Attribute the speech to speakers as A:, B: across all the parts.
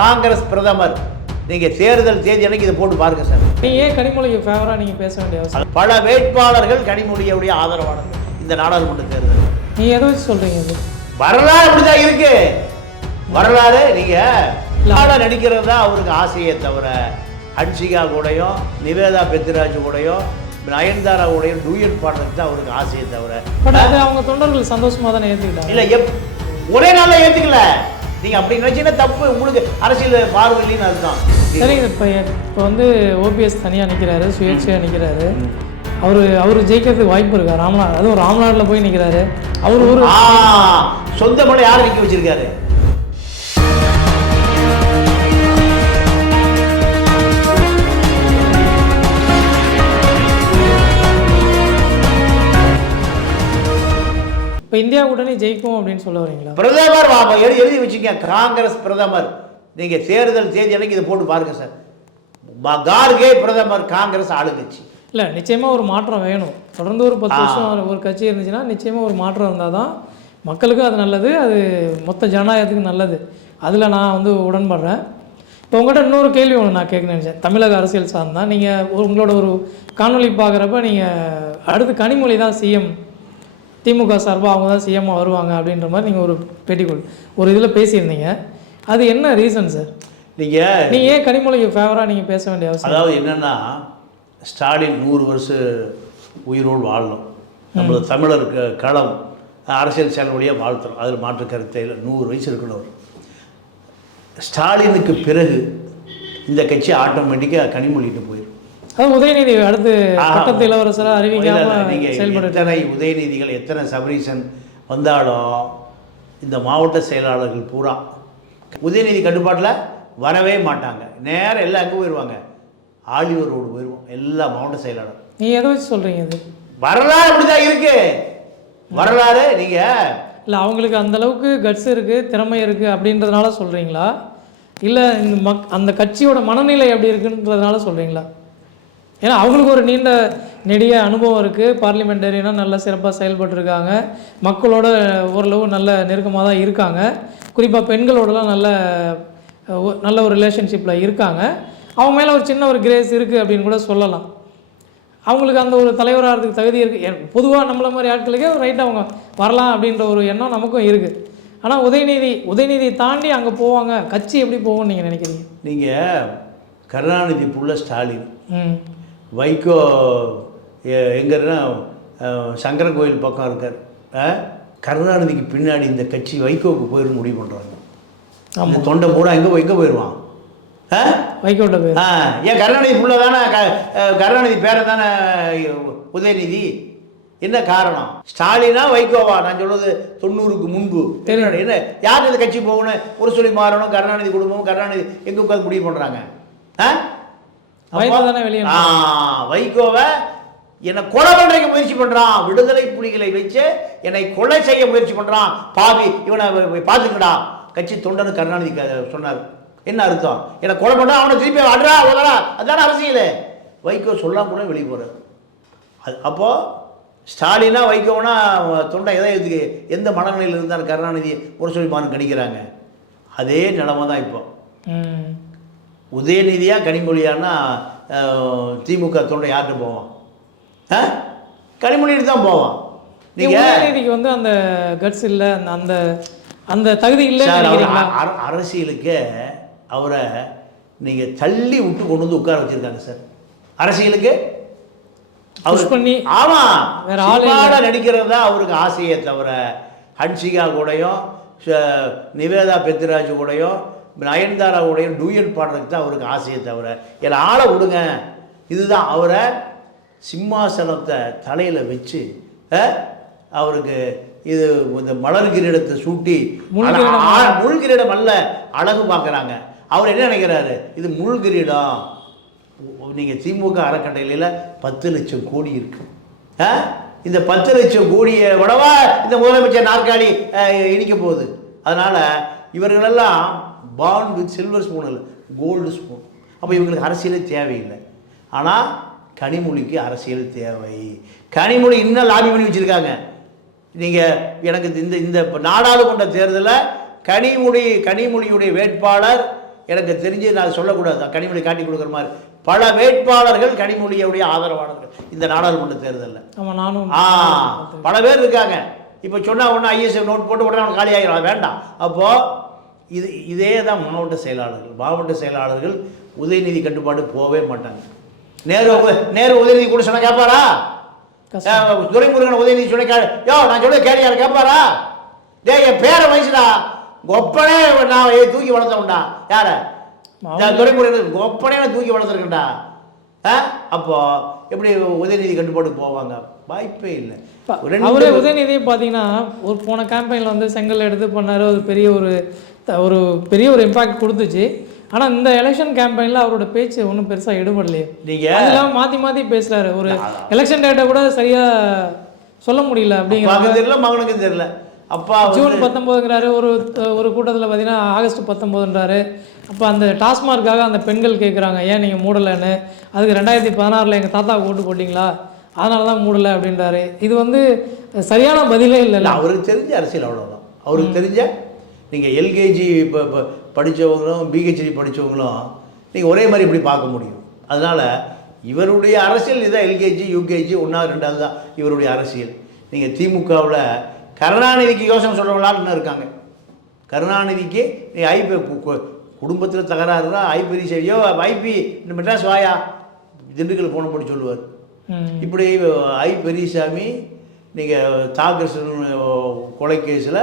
A: காங்கிரஸ் பிரதமர். நீங்க தேர்தல் தேதி அன்னைக்கு இதை போட்டு பாருங்க சார்.
B: நீங்க ஏன் கனிமொழிக்கு ஃபேவரா நீங்க பேச வேண்டிய அவசியம்
A: பல வேட்பாளர்கள் கனிமொழியுடைய ஆதரவாளர்கள் இந்த நாடாளுமன்ற தேர்தல்.
B: நீங்க எதை வச்சு சொல்றீங்க
A: வரலாறு அப்படிதான் இருக்கு. வரலாறு நீங்க நாட நடிக்கிறது தான் அவருக்கு ஆசையே தவிர ஹன்சிகா கூடயும் நிவேதா பெத்ராஜ் கூடயும் நயன்தாரா கூடயும் டூயட் பாடுறதுக்கு தான் அவருக்கு ஆசையே தவிர.
B: பட் அது அவங்க தொண்டர்கள் சந்தோஷமா தானே ஏத்துக்கிட்டாங்க.
A: இல்ல எப் ஒரே நாள்ல ஏத்துக்கல. நீங்க அப்படி நினைச்சீங்கன்னா தப்பு. உங்களுக்கு அரசியல் பார்வையின்னு அதுதான்
B: சரிங்க இப்போ இப்போ வந்து ஓபிஎஸ் தனியா நிக்கிறாரு சுயேட்சையா நிக்கிறாரு. அவரு அவர் ஜெயிக்கிறதுக்கு வாய்ப்பு இருக்கா? ராமநாடு அதுவும் ராமநாடுல போய் நிக்கிறாரு. அவர் ஒரு
A: சொந்த மலை யார் நிக்க வச்சிருக்காரு?
B: இப்போ இந்தியா கூட்டணி ஜெயிக்கும் அப்படின்னு சொல்ல வரீங்களா?
A: பிரதமர் எழுதி வச்சுக்க காங்கிரஸ் பிரதமர். நீங்க தேர்தல் தேதி அன்னைக்கு இதை போட்டு பாருங்க சார். கார்கே பிரதமர் காங்கிரஸ் ஆளுங்கட்சி.
B: இல்லை நிச்சயமாக ஒரு மாற்றம் வேணும். தொடர்ந்து ஒரு பத்து வருஷம் ஒரு- கட்சி இருந்துச்சுன்னா நிச்சயமாக ஒரு மாற்றம் இருந்தால் தான் மக்களுக்கும் அது நல்லது அது மொத்த ஜனநாயகத்துக்கு நல்லது. அதில் நான் வந்து உடன்படுறேன். இப்போ உங்கள்கிட்ட இன்னொரு கேள்வி ஒன்று நான் கேட்க நினச்சேன். தமிழக அரசியல் சார்ந்தா நீங்கள் உங்களோட ஒரு காணொளி பார்க்குறப்ப நீங்கள் அடுத்து கனிமொழி தான் சிஎம் திமுக சார்பாக அவங்க தான் சிஎம்மாக வருவாங்க அப்படின்ற மாதிரி நீங்கள் ஒரு பேட்டிக்குள் ஒரு இதில் பேசியிருந்தீங்க. அது என்ன ரீசன் சார்
A: நீங்க
B: நீங்கள் ஏன் கனிமொழிக்கு ஃபேவராக நீங்கள் பேச வேண்டிய அவசியம்?
A: அதாவது என்னன்னா ஸ்டாலின் நூறு வருஷம் உயிரோடு வாழணும். நம்மளது தமிழருக்கு களம் அரசியல் செயல் வழியாக வாழ்த்துறோம். அதில் மாற்று கருத்தை இல்லை. நூறு வயசு இருக்கணும். ஸ்டாலினுக்கு பிறகு இந்த கட்சி ஆட்டோமேட்டிக்காக கனிமொழிட்டு போயிடும்
B: உதயநிதி அடுத்து. பட்டத்து இளவரசராக அறிவிக்காம
A: நீங்க
B: செயல்பட்டு
A: எத்தனை உதயநிதிகள் எத்தனை சபரீசன் வந்தாலும் இந்த மாவட்ட செயலாளர்கள் பூரா உதயநிதி கட்டுப்பாட்டில் வரவே மாட்டாங்க. நேரா எல்லாம் எங்கே போயிடுவாங்க ஆலிவர் ரோடு போயிடுவோம் எல்லா மாவட்ட செயலாளர்
B: நீங்க எதை வச்சு சொல்றீங்க இது?
A: வரலாறு அப்படிதான் இருக்கு. வரலாறு நீங்க
B: இல்லை அவங்களுக்கு அந்த அளவுக்கு கட்ஸ் இருக்கு திறமை இருக்கு அப்படின்றதுனால சொல்றீங்களா? இல்லை இந்த மக் அந்த கட்சியோட மனநிலை எப்படி இருக்குன்றதுனால சொல்றீங்களா? ஏன்னா அவங்களுக்கு ஒரு நீண்ட நெடிய அனுபவம் இருக்குது பார்லிமெண்டேரியனாக நல்ல சிறப்பாக செயல்பட்டுருக்காங்க. மக்களோட ஓரளவு நல்ல நெருக்கமாக தான் இருக்காங்க. குறிப்பாக பெண்களோடலாம் நல்ல நல்ல ஒரு ரிலேஷன்ஷிப்பில் இருக்காங்க. அவங்க மேலே ஒரு சின்ன ஒரு கிரேஸ் இருக்குது அப்படின்னு கூட சொல்லலாம். அவங்களுக்கு அந்த ஒரு தலைவராகிறதுக்கு தகுதி இருக்குது பொதுவாக நம்மள மாதிரி ஆட்களுக்கே ரைட் அவங்க வரலாம் அப்படின்ற ஒரு எண்ணம் நமக்கும் இருக்குது ஆனால் உதயநிதி உதயநிதி தாண்டி அங்கே போவாங்க. கட்சி எப்படி போகும்னு நீங்கள் நினைக்கிறீங்க?
A: நீங்க கருணாநிதி புள்ள ஸ்டாலின்.
B: ம்.
A: வைகோ எங்கன்னா அஹ், சங்கரன் கோயில் பக்கம் இருக்கார். கருணாநிதிக்கு பின்னாடி இந்த கட்சி வைகோவுக்கு போயிருந்து முடிவு பண்ணுறாங்க அந்த தொண்டை பூரா எங்கே எங்கே போயிடுவான்? ஆ
B: வைகோட்ட
A: ஆ, ஏன் கருணாநிதி புள்ள தானே க- கருணாநிதி பேரை தானே உதயநிதி? என்ன காரணம்? ஸ்டாலினா வைகோவா? நான் சொல்றது தொண்ணூறுக்கு முன்பு. என்ன யார் இந்த கட்சி போகணும்? ஒரு சொல்லி மாறணும் கருணாநிதி குடும்பம் கருணாநிதி எங்க உட்காந்து முடிவு பண்றாங்க? ஆ?
B: வைகோ
A: அப்போ-
B: தானே வெளியே
A: ஆ, வைகோவை என்னை கொலை பண்றதுக்கு முயற்சி பண்றான். விடுதலை புலிகளை வச்சு என்னை கொலை செய்ய முயற்சி பண்றான். பாவி இவனை பார்த்துக்கடா. கட்சி தொண்டனு கருணாநிதி சொன்னார். என்ன அர்த்தம்? என்னை கொலை பண்றான் அவனை திருப்பி அட்ரா உதறா அதான அரசியல். வைகோ சொல்லாம கூட வெளியே போறாரு. அது அப்போ ஸ்டாலினா வைகோனா தொண்டை எதை இதுக்கு எந்த மனநிலையில் இருந்தார் கருணாநிதி ஒரு சொல்லி மாறன் கணிக்கிறாங்க. அதே நிலைமை தான் இப்போ
B: ம்
A: உதயநிதியா கனிமொழியான்னா அஹ், திமுக தொண்டை யார்கிட்ட போவான்? ஆ? கனிமொழிட்டு தான் போவான்.
B: நீங்க
A: நீங்கள்
B: வந்து அந்த கட்ஸ் இல்லை அந்த அந்த அந்த தகுதி
A: அவர் அர- அரசியலுக்கு அவரை நீங்கள் தள்ளி விட்டு கொண்டு வந்து உட்கார வச்சிருக்காங்க சார். அரசியலுக்கு?
B: Push பண்ணி
A: ஆமா.
B: வேற ஆளே
A: சினிமால நடிக்கிறது தான் அவருக்கு ஆசையே தவிர ஹன்சிகா கூடயும் நிவேதா பெத்ராஜ் கூடயும் நயன்தாரா கூடயும் டூயட் பாடுறதுக்கு தான் அவருக்கு ஆசையே தவிர என்னை ஆளை விடுங்க. இதுதான் அவரை சிம்மாசனத்தை தலையில் வச்சு அவருக்கு இது இந்த மலர் கிரீடத்தை சூட்டி
B: முள் கிரீடம்
A: அல்ல அழகு பார்க்குறாங்க. அவர் என்ன நினைக்கிறாரு? இது முள் கிரீடம். நீங்கள் திமுக அறக்கட்டளையில் பத்து லட்சம் கோடி இருக்கு? இந்த பத்து லட்சம் கோடியை விடவா இந்த முதலமைச்சர் நாற்காலி இனிக்க போகுது. அதனால் இவர்களெல்லாம் பாண்ட் வித் சில்வர் ஸ்பூன் இல்லை கோல்டு ஸ்பூன் அப்போ இவங்களுக்கு அரசியலே தேவையில்லை. ஆனால் கனிமொழிக்கு அரசியல் தேவை. கனிமொழி இன்னும் லாபி பண்ணி வச்சுருக்காங்க. நீங்கள் எனக்கு இந்த இந்த நாடாளுமன்ற தேர்தலில் கனிமொழி கனிமொழியுடைய வேட்பாளர் எனக்கு தெரிஞ்சு நான் சொல்லக்கூடாது. கனிமொழி காட்டி கொடுக்குற மாதிரி. பல வேட்பாளர்கள் கனிமொழியுடைய ஆதரவாளர்கள் இந்த நாடாளுமன்ற தேர்தலில்.
B: ஆமாம் நானும்
A: ஆ பல பேர் இருக்காங்க. இப்போ சொன்னா உடனே ஐஎஸ்எஃப் நோட் போட்டு உடனே அவன் காலி ஆகிடும் வேண்டாம். அப்போது இது இதே தான் மாவட்ட செயலாளர்கள். மாவட்ட செயலாளர்கள் உதயநிதி கட்டுப்பாடு போகவே மாட்டாங்க. நேரு நேரு உதயநிதி கூட சொன்ன கேட்பாரா துரைமுருகன் உதயநிதி சொன்ன கே யோ நான் சொல்ல கேரியார் கேட்பாரா டேய் என் பேரை வயசுடா கொப்பனே நான் ஏய், தூக்கி வளர்த்தவன்டா. யார? துரைமுருகன். கொப்பனே நான் தூக்கி வளர்த்துருக்கேன்டா. அப்போ எப்படி உதயநிதி கட்டுப்பாடு போவாங்க? வாய்ப்பே இல்லை.
B: அவரே உதயநிதி பார்த்தீங்கன்னா ஒரு போன கேம்பெயினில் வந்து செங்கல் எடுத்து பண்ணாரு. அது பெரிய ஒரு ஒரு பெரிய ஒரு இம்பாக்ட் கொடுத்துச்சு. ஆனால் இந்த எலெக்ஷன் கேம்பெயினில் அவரோட பேச்சு ஒன்றும் பெருசாக எடுபடலையே.
A: நீங்க
B: அது இல்லாமல் மாற்றி மாற்றி பேசுகிறாரு ஒரு எலெக்ஷன் டேட்டை கூட சரியாக சொல்ல முடியல அப்படிங்கிற
A: தெரியல மகனுக்கும் தெரியல. அப்பா
B: ஜூன் பத்தொம்போதுங்கிறாரு ஒரு ஒரு கூட்டத்தில் பார்த்தீங்கன்னா ஆகஸ்ட் பத்தொம்போதுன்றாரு அப்போ அந்த டாஸ்மார்க்காக அந்த பெண்கள் கேட்குறாங்க ஏன் நீங்கள் மூடலைன்னு? அதுக்கு ரெண்டாயிரத்தி பதினாறில் எங்கள் தாத்தாவுக்கு ஓட்டு போட்டிங்களா? அதனால தான் மூடலை அப்படின்றாரு. இது வந்து சரியான பதிலே
A: இல்ல அவருக்கு தெரிஞ்ச அரசியல் அவ்வளோதான் அவருக்கு தெரிஞ்ச நீங்கள் எல்கேஜி இப்போ இப்போ படித்தவங்களும் பிஹெச்டி படித்தவங்களும் நீங்கள் ஒரே மாதிரி இப்படி பார்க்க முடியும். அதனால் இவருடைய அரசியல் இதான் எல்கேஜி யூகேஜி ஒன்றாவது ரெண்டாவது தான் இவருடைய அரசியல். நீங்கள் திமுகவில் கருணாநிதிக்கு யோசனை சொல்கிறவங்களால் இன்னும் இருக்காங்க. கருணாநிதிக்கு நீ ஐபி குடும்பத்தில் தகராறுனா ஐபி சரியோ ஐபி இந்த மெட்ராஸ் வாயா? திண்டுக்கல் போனபடி சொல்லுவார். இப்படி ஐ பெரியசாமி நீங்கள் தாகிருஷ்ணன் கொலை கேஸில்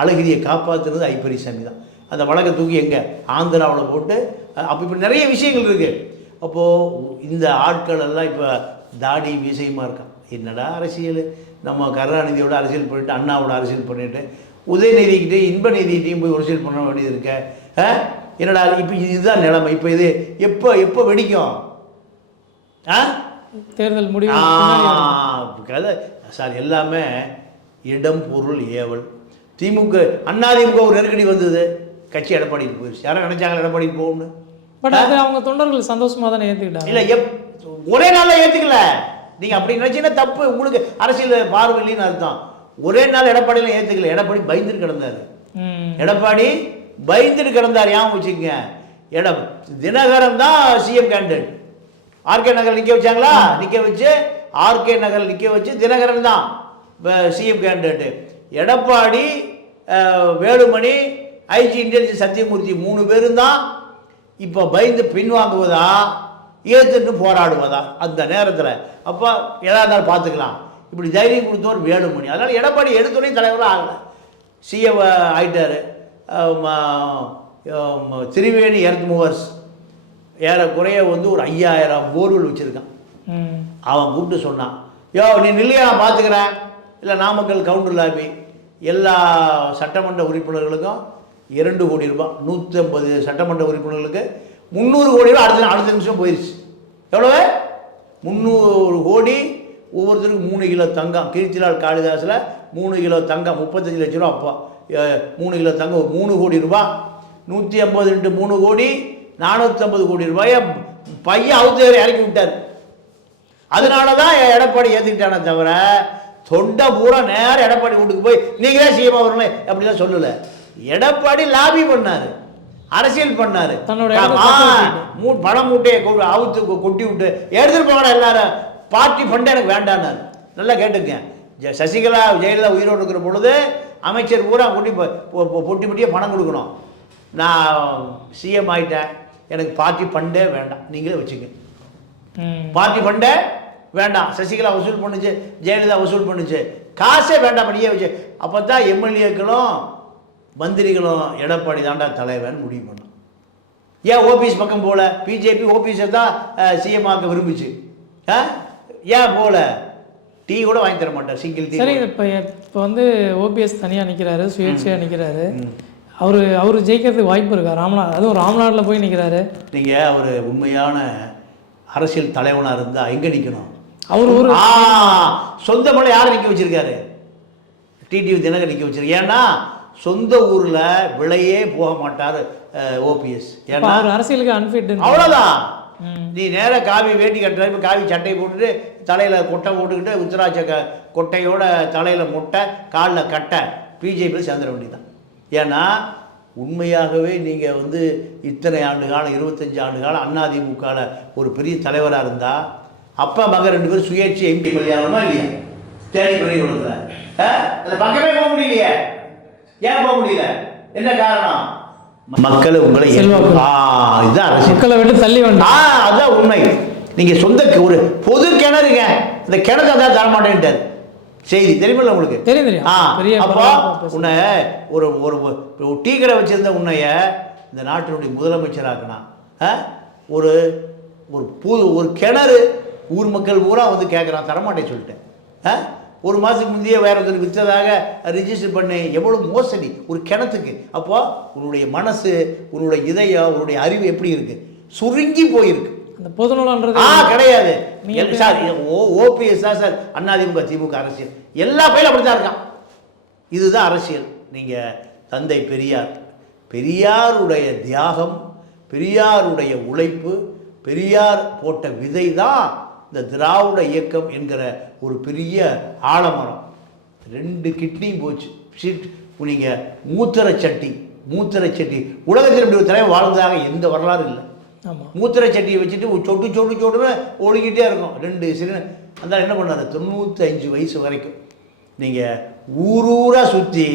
A: அழகிரியை காப்பாற்றுனது ஐ பெரியசாமி தான். அந்த வழக்கை தூக்கி எங்கே? ஆந்திராவில் போட்டு அப்போ இப்போ நிறைய விஷயங்கள் இருக்குது அப்போது இந்த ஆட்கள் எல்லாம் இப்போ தாடி விஷயமா இருக்கான் என்னடா அரசியல்? நம்ம கருணாநிதியோட அரசியல் பண்ணிட்டு அண்ணாவோட அரசியல் பண்ணிட்டு உதயநிதிக்கிட்டே இன்ப நிதிக்கிட்டையும் போய் அரசியல் பண்ண வேண்டியது இருக்க? என்னடா இப்போ இதுதான் நிலைமை. இப்போ இது எப்போ எப்போ வெடிக்கும்? ஆ?
B: தேர்தல் முடிவு.
A: கதை. சார் எல்லாமே இடம் பொருள் ஏவல். திமுக அதிமுக ஒரு நெருக்கடி வந்தது. கட்சி எடப்பாடிக்கு போயிடுச்சு யாரும் நினைச்சாங்க எடப்பாடிக்கு போகும்னு.
B: பட் அது அவங்க தொண்டர்கள் சந்தோஷமா தானே ஏற்றுக்கிட்டாங்க
A: இல்லை எப் ஒரே நாளில் ஏற்றுக்கல நீங்கள் அப்படி நினச்சிங்கன்னா தப்பு. உங்களுக்கு அரசியல் பார்வையிலின்னு அர்த்தம். ஒரே நாள் எடப்பாடியில் ஏற்றுக்கல எடப்பாடி பயந்துட்டு கிடந்தார். எடப்பாடி பயந்துட்டு கிடந்தார். ஏன் வச்சுக்கங்க. எட தினகரன் தான் சிஎம் கேண்டிடேட் ஆர்கே நகர் நிற்க வச்சாங்களா? நிற்க வச்சு ஆர்கே நகர் நிற்க வச்சு தினகரன் தான் CM candidate Edappadi Velumani IG intelligence Sathyamoorthy மூணு பேரும் தான் இப்போ பயந்து பின்வாங்குவதா ஏற்றுட்டு போராடுவதா அந்த நேரத்தில். அப்போ எதா இருந்தாலும் பார்த்துக்கலாம் இப்படி தைரியம் கொடுத்தவர் வேலுமணி. அதனால் எடப்பாடி எடுத்துனே தலைவராக ஆகலை. CM ah Triveni earth movers ஏறக்குறைய வந்து ஒரு ஐயாயிரம் போர்வெல் வச்சுருக்கான். அவன் கூப்பிட்டு சொன்னான் யோ நீ நில்லையா நான் பார்த்துக்கிறேன் இல்லை நாமக்கல் கவுண்டர் லாபி எல்லா சட்டமன்ற உறுப்பினர்களுக்கும் இரண்டு கோடி ரூபாய் நூற்றி ஐம்பது சட்டமன்ற உறுப்பினர்களுக்கு முந்நூறு கோடி ரூபாய் அடுத்த அடுத்த நிமிஷம் போயிடுச்சு எவ்வளவு? முந்நூறு கோடி ஒவ்வொருத்தருக்கும் மூணு கிலோ தங்கம். கீர்த்திலால் காளிதாஸில் மூணு கிலோ தங்கம் முப்பத்தஞ்சு லட்ச ரூபா அப்போ. மூணு கிலோ தங்கம் மூணு கோடி ரூபாய். நூற்றி ஐம்பது ரெண்டு மூணு கோடி நானூற்றம்பது கோடி ரூபாயை பையன் அவுத்து இறக்கி விட்டார். அதனால தான் எடப்பாடி ஏற்றுக்கிட்டானே தவிர தொண்டை பூரா நேரம் எடப்பாடி வீட்டுக்கு போய் நீங்கள் சிஎம் வரணும் அப்படிலாம் சொல்லலை. எடப்பாடி லாபி பண்ணார். அரசியல் பண்ணார். பணம் மூட்டையை அவுத்து கொட்டி விட்டு எடுத்துட்டு போங்கடா எல்லாரும். பார்ட்டி ஃபண்டு எனக்கு வேண்டான்னாரு நல்லா கேட்டுங்க. ஜ- சசிகலா ஜெயலலிதா உயிரோடு இருக்கிற பொழுது அமைச்சர் பூரா கொட்டி பொட்டி பொட்டியாக பணம் கொடுக்கணும். நான் சிஎம் ஆயிட்டேன். எனக்கு பார்ட்டி ஃபண்டே வேண்டாம். நீங்களே வச்சுங்க. பார்ட்டி ஃபண்டை வேண்டாம். சசிகலா வசூல் பண்ணுச்சு ஜெயலலிதா வசூல் பண்ணுச்சு. காசே வேண்டாம் நீயே வச்சு. அப்போ தான் எம்எல்ஏக்களும் மந்திரிகளும் எடப்பாடி தாண்டா தலைவன் முடிவு பண்ணோம் ஏன் ஓபிஎஸ் பக்கம் போல? பிஜேபி ஓபிஎஸை தான் சிஎம் ஆக்க விரும்புச்சு? ஏன் போல? டீ கூட வாங்கி தர மாட்டார் சிங்கிள் டீ
B: சரி இப்போ இப்போ வந்து ஓபிஎஸ் தனியாக நிற்கிறாரு சுயேட்சையாக நிற்கிறாரு அவர் அவர் ஜெயிக்கிறதுக்கு வாய்ப்பு இருக்கா? ராமநாத் அதுவும் ராமநாட்டில் போய் நிற்கிறாரு
A: நீங்கள் அவர் உண்மையான அரசியல் தலைவனாக இருந்தால் எங்கே நிற்கணும்
B: அவர் ஒரு
A: சொந்த மலை யாரை நிற்க வச்சிருக்காரு? டிடிவி தினகர் நிற்க வச்சிருக்காரு. ஏன்னா சொந்த ஊரில் விலையே போக மாட்டார் ஓபிஎஸ் ஏன்னா
B: அரசியலுக்கு அன்ஃபிட்
A: அவ்வளோதான். நீ நேராக காவி வேட்டி கட்டுற இப்போ காவி சட்டை போட்டுட்டு தலையில் கொட்டை போட்டுக்கிட்டு உத்தராட்ச க கொட்டையோட தலையில் முட்டை காலில் கட்டை பிஜேபியில் சேர்ந்துட வேண்டியதான் ஏன்னா உண்மையாகவே நீங்கள் வந்து இத்தனை ஆண்டு காலம் இருபத்தஞ்சி ஆண்டு காலம் அதிமுகவில் ஒரு பெரிய தலைவராக இருந்தால் அப்பா மகன் ரெண்டு பேரும் சுயேட்சை எம்பி கல்யாணமா இல்லையா? தேடி பள்ளிக்கூடத்தில் அந்த பக்கமே போக முடியலையே. ஏன் போக முடியல? என்ன காரணம்? மக்கள் உங்களை இதுதான்
B: மக்களை. விட்டு தள்ளி வேண்டாம்
A: அதான் உண்மை. நீங்க சொந்த ஒரு பொது கிணறுங்க. இந்த கிணத்தை தான் தரமாட்டேன்ட்டார் செய்தி தெரியுமில்ல உங்களுக்கு?
B: தெரியும் தெரியும்.
A: ஆ
B: பெரிய
A: அப்போ. உன்னை ஒரு ஒரு டீ கடை வச்சிருந்த உன்னைய இந்த நாட்டினுடைய முதலமைச்சராக்குனா? ஒரு ஒரு புது ஒரு கிணறு ஊர் மக்கள் பூரா வந்து கேட்குறான் தரமாட்டேன் சொல்லிட்டேன் ஆ? ஒரு மாதத்துக்கு முந்தைய வேற ஒருத்தர் விற்றதாக ரிஜிஸ்டர் பண்ணி எவ்வளோ மோசடி ஒரு கிணத்துக்கு. அப்போ உன்னுடைய மனசு உன்னுடைய இதயம் உன்னுடைய அறிவு எப்படி இருக்கு? சுருங்கி போயிருக்கு.
B: அந்த பொதுநலன்றது
A: ஆ கிடையாது. சார் ஓ ஓபிஎஸ் தான் சார் அதிமுக திமுக அரசியல். எல்லா பயிலும் அப்படி தான் இருக்கான். இதுதான் அரசியல். நீங்கள் தந்தை பெரியார் பெரியாருடைய தியாகம் பெரியாருடைய உழைப்பு பெரியார் போட்ட விதை தான் இந்த திராவிட இயக்கம் என்கிற ஒரு பெரிய ஆலமரம். ரெண்டு கிட்னியும் போச்சு. ஷீட் நீங்கள் மூத்திர சட்டி மூத்திர சட்டி உலகத்தில் இப்படி ஒரு தலைவர் வாழ்ந்ததாக எந்த வரலாறு இல்லை. மூத்திர சட்டியை வச்சுட்டு சொட்டு சொட்டு சொட்டுன்னு ஒழுகிட்டே இருக்கும். ரெண்டு சிறு அந்த என்ன பண்ணாரு? தொண்ணூற்றி அஞ்சு வயசு வரைக்கும் நீங்கள் ஊரூரா சுற்றி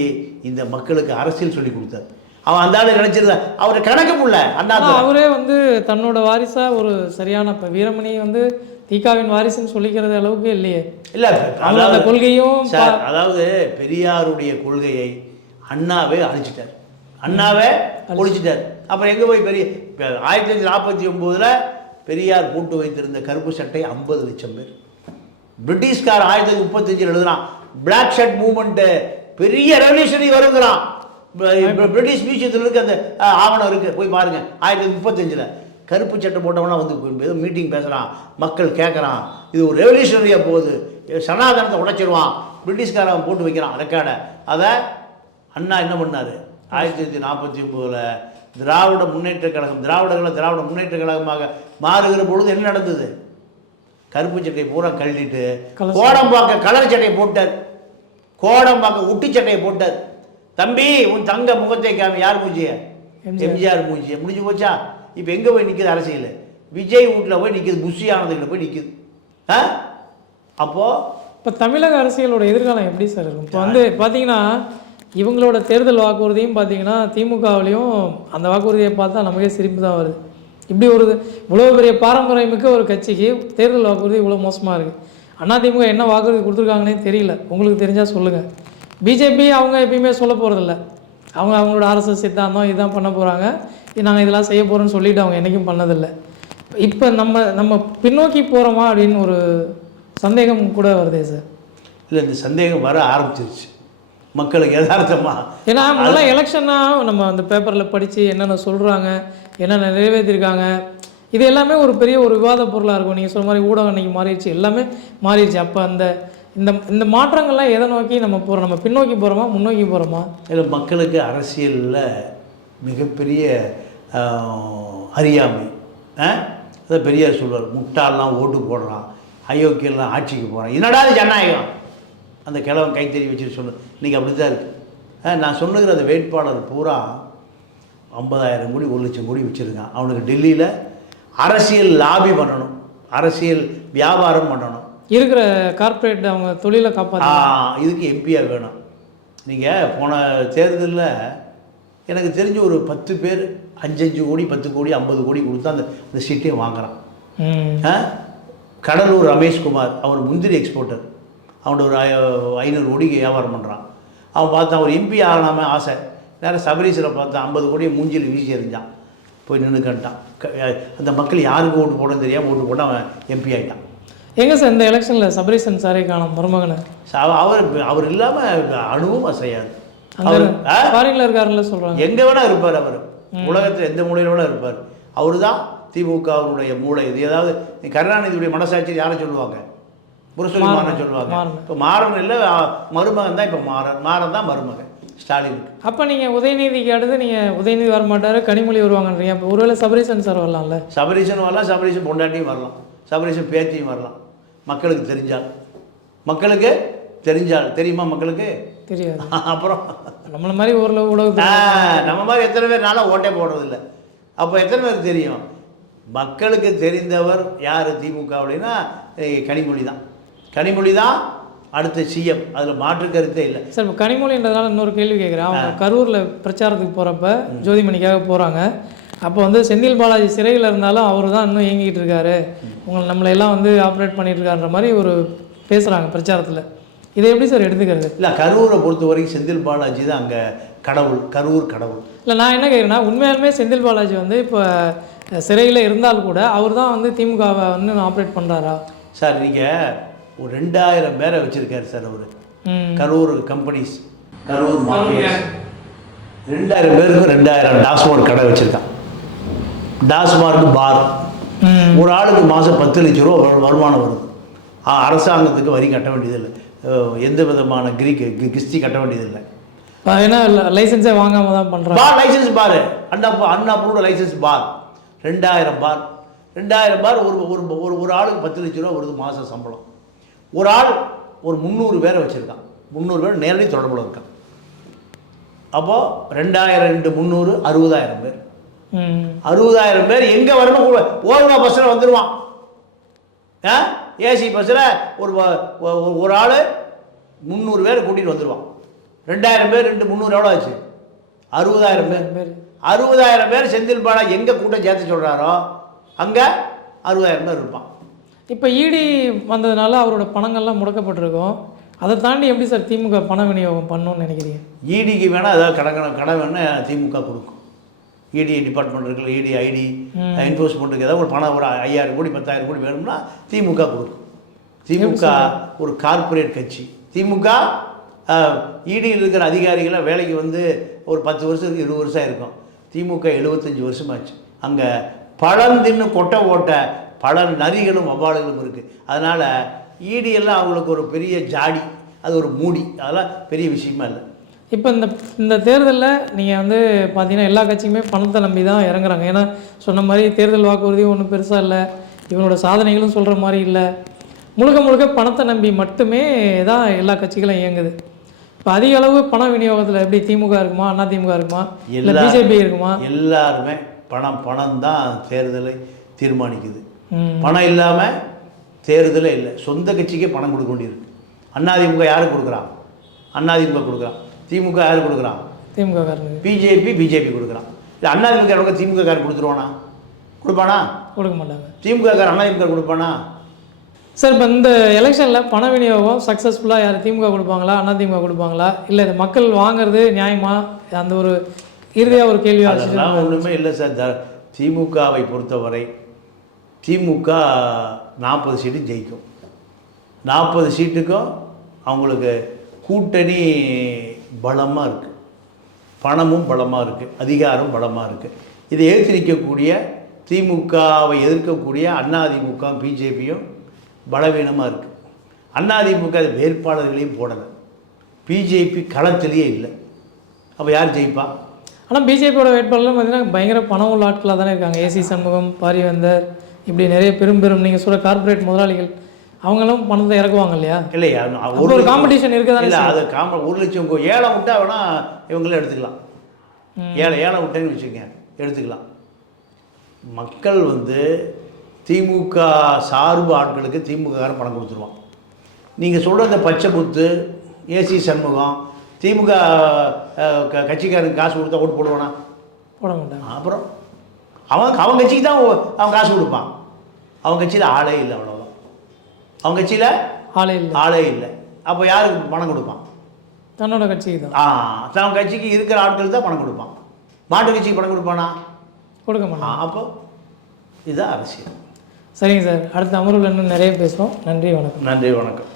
A: இந்த மக்களுக்கு அரசியல் சொல்லி கொடுத்தாரு. அவன் அந்த ஆளு நினச்சிருந்தா அவர் கணக்கு புள்ள அண்ணா
B: அவரே வந்து தன்னோட வாரிசா ஒரு சரியான இப்போ வீரமணி வந்து தீகாவின் வாரிசுன்னு சொல்லிக்கிறது அளவுக்கு இல்லையே.
A: இல்லை
B: அந்த கொள்கையும்
A: சார் அதாவது பெரியாருடைய கொள்கையை அண்ணாவே அழிச்சிட்டார். அண்ணாவே ஒழிச்சிட்டார். அப்புறம் எங்கே போய் பெரிய ஆயிரத்தி தொள்ளாயிரத்தி நாற்பத்தி ஒம்போதில் பெரியார் போட்டு வைத்திருந்த கருப்பு சட்டை ஐம்பது லட்சம் பேர். பிரிட்டிஷ்கார் ஆயிரத்தி தொள்ளாயிரத்தி முப்பத்தஞ்சில் எழுதுறான் பிளாக் ஷர்ட் மூமெண்ட்டு பெரிய ரெவல்யூஷனரி வருங்கிறான் பிரிட்டிஷ் மியூசியத்தில் இருக்க அந்த ஆவணம் இருக்குது போய் பாருங்க ஆயிரத்தி தொள்ளாயிரத்தி முப்பத்தஞ்சில். கருப்பு சட்டை போட்டவனா வந்து ஏதோ மீட்டிங் பேசுகிறான் மக்கள் கேட்குறான் இது ஒரு ரெவல்யூஷனரியாக போகுது. சனாதனத்தை உடைச்சிருவான். பிரிட்டிஷ்காரன் போட்டு வைக்கிறான் ரெக்கார்டை அதை அண்ணா என்ன பண்ணார்? ஆயிரத்தி தொள்ளாயிரத்தி நாற்பத்தி ஒம்போதில் திராவிட முன்னேற்ற கழகம் திராவிட கழகம் திராவிட முன்னேற்ற கழகமாக மாறுகிற பொழுது என்ன நடந்தது? கருப்பு சட்டையை பூரா கழட்டிட்டு கோடம்பாக்க கலர் சட்டையை போட்டார். கோடம்பாக்க உட்டி சட்டையை போட்டார். தம்பி உன் தங்க முகத்தை காமி யார் மூஞ்சிய?
B: எம்ஜிஆர்.
A: எம்ஜிஆர் மூஞ்சிய. முடிஞ்சு போச்சா? இப்போ எங்கே போய் நிற்குது அரசியல் விஜய் வீட்டில் போய் நிற்குது புஷி போய் நிற்குது ஆ? அப்போது
B: இப்போ தமிழக அரசியலோட எதிர்காலம் எப்படி சார் இருக்கும்? இப்போ வந்து பார்த்தீங்கன்னா இவங்களோட தேர்தல் வாக்குறுதியும் பார்த்தீங்கன்னா திமுகவுலேயும் அந்த வாக்குறுதியை பார்த்தா நமக்கே சிரிப்பு தான் வருது. இப்படி ஒரு இவ்வளோ பெரிய பாரம்பரியமிக்க ஒரு கட்சிக்கு தேர்தல் வாக்குறுதி இவ்வளோ மோசமாக இருக்குது அதிமுக என்ன வாக்குறுதி கொடுத்துருக்காங்கன்னே தெரியல. உங்களுக்கு தெரிஞ்சால் சொல்லுங்கள் பிஜேபி அவங்க எப்பயுமே சொல்ல போகிறதில்ல அவங்க அவங்களோட ஆர்எஸ்எஸ் சித்தாந்தம் இதுதான் பண்ண போகிறாங்க நாங்கள் இதெல்லாம் செய்ய போகிறோம்னு சொல்லிட்டு அவங்க என்றைக்கும் பண்ணதில்லை. இப்போ நம்ம நம்ம பின்னோக்கி போகிறோமா அப்படின்னு ஒரு சந்தேகம் கூட வருதே சார்.
A: இல்லை இந்த சந்தேகம் வர ஆரம்பிச்சிருச்சு. மக்களுக்கு யதார்த்தமா?
B: ஏன்னா முதல்ல எலெக்ஷன்னா நம்ம அந்த பேப்பரில் படித்து என்னென்ன சொல்கிறாங்க என்னென்ன நிறைவேற்றிருக்காங்க இது எல்லாமே ஒரு பெரிய ஒரு விவாத பொருளாக இருக்கும். நீங்கள் சொல்ற மாதிரி ஊடகம் இன்னைக்கு மாறிடுச்சு. எல்லாமே மாறிடுச்சு. அப்போ அந்த இந்த இந்த மாற்றங்கள்லாம் எதை நோக்கி நம்ம போகிறோம் நம்ம பின்னோக்கி போகிறோமா முன்னோக்கி போகிறோமா
A: இதில் மக்களுக்கு அரசியலில் மிகப்பெரிய அறியாமை? அதை பெரியார் சொல்வார் முட்டாள்லாம் ஓட்டு போடுறான் அயோக்கியெல்லாம் ஆட்சிக்கு போகிறான் என்னடா இது ஜனநாயகம்? அந்த கிழவன் கைத்தறி வச்சுட்டு சொல்லு இன்றைக்கி அப்படி தான் இருக்குது நான் சொன்னுகிற அந்த வேட்பாளர் பூரா ஐம்பதாயிரம் கோடி ஒரு லட்சம் கோடி வச்சுருக்கான். அவனுக்கு டெல்லியில் அரசியல் லாபி பண்ணணும் அரசியல் வியாபாரம் பண்ணணும்.
B: இருக்கிற கார்ப்பரேட் அவங்க தொழிலை காப்பாற்ற
A: இதுக்கு எம்பியாக வேணும். நீங்கள் போன தேர்தலில் எனக்கு தெரிஞ்ச ஒரு பத்து பேர் அஞ்சஞ்சு கோடி பத்து கோடி ஐம்பது கோடி கொடுத்தா அந்த அந்த சீட்டையும் வாங்குறான்.
B: ம்.
A: ஆ? கடலூர் ரமேஷ்குமார் அவர் முந்திரி எக்ஸ்போர்ட்டர் அவனோட ஒரு ஐநூறு கோடிக்கு வியாபாரம் பண்ணுறான் அவன் பார்த்தான் ஒரு எம்பி ஆகலாம ஆசை. வேறு சபரீஸில் பார்த்தான் ஐம்பது கோடியை மூஞ்சில் வீசி எறிஞ்சான். போய் நின்றுக்கிட்டான் அந்த மக்கள் யாருக்கு ஓட்டு போடணும்னு தெரியாமல் ஓட்டு போட்டு அவன் எம்பி ஆகிட்டான்
B: எங்க சார் இந்த எலெக்ஷனில் சபரீசன் சாரே காணும் மருமகனை?
A: அவர் அவர் இல்லாமல் அணுவும் அசையாது. அவர்?
B: ஃபாரின்ல இருக்காருல்ல சொல்கிறாங்க
A: எங்க வேணா இருப்பார் அவர். உலகத்தில் எந்த மூலையில வேணா இருப்பார். அவர் தான் திமுகவினுடைய மூளை. இது ஏதாவது கருணாநிதியுடைய மனசாட்சி யாரை சொல்லுவாங்க? முரசொலி
B: மாறன்.
A: சொல்லுவாங்க. இப்போ மாறன் இல்லை மருமகன் தான் இப்போ மாறன். மாறன் தான் மருமகன். ஸ்டாலினுக்கு.
B: அப்போ நீங்கள் உதயநிதிக்கு அடுத்து நீங்கள் உதயநிதி வர மாட்டாரு கனிமொழி வருவாங்கன்றீங்க. அப்போ ஒருவேளை சபரீசன் சார் வரலாம்ல?
A: சபரீசன் வரலாம் சபரீசன் பொண்டாட்டியும் வரலாம். சபரீசன் பேத்தியும் வரலாம். மக்களுக்கு தெரிஞ்சால். மக்களுக்கு தெரிஞ்சால். தெரியுமா மக்களுக்கு?
B: தெரியாது.
A: அப்புறம்
B: நம்மள மாதிரி ஓரளவு
A: ஆ,
B: உலகத்தில்
A: நம்ம மாதிரி எத்தனை பேர் நாளாக ஓட்டே போடுறதில்ல. அப்போ எத்தனை பேர் தெரியும்? மக்களுக்கு தெரிந்தவர் யார் திமுக அப்படின்னா கனிமொழி தான். கனிமொழி தான் அடுத்த சிஎம். அதில் மாற்று கருத்தே இல்லை.
B: சார் இப்போ கனிமொழின்றதுனால இன்னொரு கேள்வி கேட்குறேன் அவங்க கரூரில் பிரச்சாரத்துக்கு போகிறப்ப ஜோதிமணிக்காக போகிறாங்க அப்போ வந்து செந்தில் பாலாஜி சிறையில் இருந்தாலும் அவர் தான் இன்னும் இயங்கிட்டு இருக்காரு. உங்களை நம்மளை எல்லாம் வந்து ஆப்ரேட் பண்ணிட்டு இருக்காருன்ற மாதிரி ஒரு பேசுகிறாங்க பிரச்சாரத்தில். இதை எப்படி சார் எடுத்துக்கிறது?
A: இல்லை கரூரை பொறுத்த வரைக்கும் செந்தில் பாலாஜி தான் அங்கே கடவுள் கரூர் கடவுள்.
B: இல்லை நான் என்ன கேட்குறேன்னா உண்மையாலுமே செந்தில் பாலாஜி வந்து இப்போ சிறையில் இருந்தால் கூட அவர் தான் வந்து திமுகவை வந்து ஆப்ரேட் பண்ணுறாரா
A: சார் நீங்கள் ஒரு ரெண்டாயிரம் பேரை வச்சுருக்காரு சார் அவர். கரூர் கம்பெனிஸ் கரூர் ரெண்டாயிரம் பேருக்கு ரெண்டாயிரம் டாஸ்மார்க் கடை வச்சுருக்கான். டாஸ்மார்க் பார். ஒரு ஆளுக்கு மாதம் பத்து லட்ச ரூபா வரு- வருமானம் வருது. ஆ, அரசாங்கத்துக்கு வரி கட்ட வேண்டியதில்லை. எந்த விதமான கிரிக் கிஸ்தி கட்ட வேண்டியதில்லை.
B: ஏன்னா லைசன்ஸே வாங்காமல் தான் பண்ணுறாங்க
A: பார் லைசன்ஸ் பார். அண்ணா அண்ணா லைசன்ஸ் பார். ரெண்டாயிரம் பார். ரெண்டாயிரம் பார் ஒரு ஒரு ஒரு ஒரு ஆளுக்கு பத்து லட்ச ரூபா வருது மாதம் சம்பளம். ஒரு ஆள் ஒரு முந்நூறு பேரை வச்சுருக்கான். முந்நூறு பேர் நேரடி தொடர்புல இருக்கான். அப்போது ரெண்டாயிரம் ரெண்டு முந்நூறு அறுபதாயிரம் பேர். அறுபதாயிரம் பேர் எங்கே வரணும் ஓர்வா பஸ்ஸில் வந்துடுவான் ஆ? ஏசி பஸ்ஸில் ஒரு ஒரு ஆள் முந்நூறு பேர் கூட்டிகிட்டு வந்துடுவான் ரெண்டாயிரம் பேர் ரெண்டு முந்நூறு எவ்வளோ ஆச்சு? அறுபதாயிரம் பேர்.
B: பேர்.
A: அறுபதாயிரம் பேர் செந்தில் பாலா எங்கே கூட்டம் சேர்த்து சொல்கிறாரோ அங்கே அறுபதாயிரம் பேர் இருப்பான்.
B: இப்போ இடி வந்ததுனால அவரோட பணங்கள்லாம் முடக்கப்பட்டிருக்கும். அதை தாண்டி எப்படி சார் திமுக பண விநியோகம் பண்ணணும்னு நினைக்கிறீங்க?
A: இடிக்கு வேணால் ஏதாவது கடன் கடன் வேணால் திமுக கொடுக்கும். இடி டிபார்ட்மெண்ட் இருக்குல்ல இடி ஐடி என்ஃபோர்ஸ்மெண்ட்டுக்கு ஏதாவது ஒரு பணம் ஒரு ஐயாயிரம் கோடி பத்தாயிரம் கோடி வேணும்னா திமுக கொடுக்கும். திமுக ஒரு கார்ப்பரேட் கட்சி. திமுக இடியில் இருக்கிற அதிகாரிகளை வேலைக்கு வந்து ஒரு பத்து வருஷத்துக்கு இருபது வருஷம் இருக்கும் திமுக எழுபத்தஞ்சி வருஷமாச்சு அங்கே பழம் தின்னு கொட்டை ஓட்ட பல நரிகளும் வவ்வால்களும் இருக்குது அதனால் இடி எல்லாம் அவங்களுக்கு ஒரு பெரிய ஜாடி அது ஒரு மூடி. அதெல்லாம் பெரிய விஷயமா இல்லை.
B: இப்போ இந்த இந்த தேர்தலில் நீங்கள் வந்து பார்த்தீங்கன்னா எல்லா கட்சியுமே பணத்தை நம்பி தான் இறங்குறாங்க. ஏன்னா சொன்ன மாதிரி தேர்தல் வாக்குறுதியும் ஒன்றும் பெருசாக இல்லை. இவனோட சாதனைகளும் சொல்கிற மாதிரி இல்லை. முழுக்க முழுக்க பணத்தை நம்பி மட்டுமே தான் எல்லா கட்சிகளும் இயங்குது. இப்போ அதிக அளவு பண விநியோகத்தில் எப்படி திமுக இருக்குமா அண்ணா திமுக இருக்குமா இல்லை பிஜேபி இருக்குமா?
A: எல்லாருமே பணம் பணம் தான் தேர்தலை தீர்மானிக்குது. பணம் இல்லாமல் தேர்தலே இல்லை. சொந்த கட்சிக்கே பணம் கொடுக்க வேண்டியிருக்கு. அதிமுக யாருக்கு கொடுக்குறான் அதிமுக கொடுக்குறான் திமுக யாரு கொடுக்குறான்?
B: திமுக காரனுக்கு
A: பிஜேபி பிஜேபி கொடுக்குறான். இல்லை அதிமுக யாருக்கு திமுக காரன் கொடுத்துருவானா? கொடுப்பானா?
B: கொடுக்க மாட்டாங்க.
A: திமுக காரன் அதிமுக கொடுப்பானா?
B: சார் இப்போ இந்த எலெக்ஷனில் பண விநியோகம் சக்ஸஸ்ஃபுல்லாக யார் திமுக கொடுப்பாங்களா? அண்ணா திமுக கொடுப்பாங்களா? இல்லை இது மக்கள் வாங்குறது நியாயமா? அந்த ஒரு இறுதியாக ஒரு கேள்வி
A: அதெல்லாம் ஒன்றுமே இல்லை சார். த திமுகவை பொறுத்தவரை திமுக நாற்பது சீட்டு ஜெயிக்கும். நாற்பது சீட்டுக்கும் அவங்களுக்கு கூட்டணி பலமாக இருக்குது பணமும் பலமாக இருக்குது அதிகாரம் பலமாக இருக்குது இதை எதிர்த்து நிற்கக்கூடிய திமுகவை எதிர்க்கக்கூடிய அதிமுக பிஜேபியும் பலவீனமாக இருக்குது அதிமுக வேட்பாளர்களையும் போடலை. பிஜேபி களத்திலேயே இல்லை. அப்போ யார் ஜெயிப்பா?
B: ஆனால் பிஜேபியோட வேட்பாளர்லாம் பார்த்தீங்கன்னா பயங்கர பணம் உள்ள ஆட்களாக தானே இருக்காங்க ஏசி சண்முகம் பாரிவந்தர் இப்படி நிறைய பெரும் பெரும் நீங்கள் சொல்கிற கார்ப்பரேட் முதலாளிகள் அவங்களும் பணத்தை இறக்குவாங்க இல்லையா?
A: இல்லையா
B: அப்போ ஒரு competition இருக்கதானே
A: இல்லை அது காம ஒரு லட்சம் ஏலம் விட்டா வேணா இவங்களும் எடுத்துக்கலாம். ஏழை ஏலம் விட்டேன்னு வச்சுக்கங்க எடுத்துக்கலாம். மக்கள் வந்து திமுக சார்பு ஆட்களுக்கு திமுக காரன் பணம் கொடுத்துருவான். நீங்கள் சொல்கிற இந்த பச்சை புத்து ஏசி சண்முகம் திமுக அஹ், க- கட்சிக்காரனுக்கு காசு கொடுத்தா ஓட்டு போடுவானா
B: போட மாட்டாங்க.
A: அப்புறம் அவன் அவன் கட்சிக்கு தான் அவன் காசு கொடுப்பான். அவன் கட்சியில் ஆளே இல்லை அவ்வளோதான் அவன் கட்சியில்
B: ஆளே இல்லை.
A: ஆளே இல்லை. அப்போ யாருக்கு பணம் கொடுப்பான்?
B: தன்னோட கட்சிக்கு தான்.
A: ஆ தன் கட்சிக்கு இருக்கிற ஆட்கள் தான் பணம் கொடுப்பான். மாட்டு கட்சிக்கு பணம் கொடுப்பானா?
B: கொடுக்க
A: ஆ
B: மாட்டாங்க
A: அப்போ இதுதான் அரசியல்.
B: சரிங்க சார். அடுத்த அமர்வில் இன்னும் நிறைய பேசுவோம். நன்றி வணக்கம்.
A: நன்றி வணக்கம்.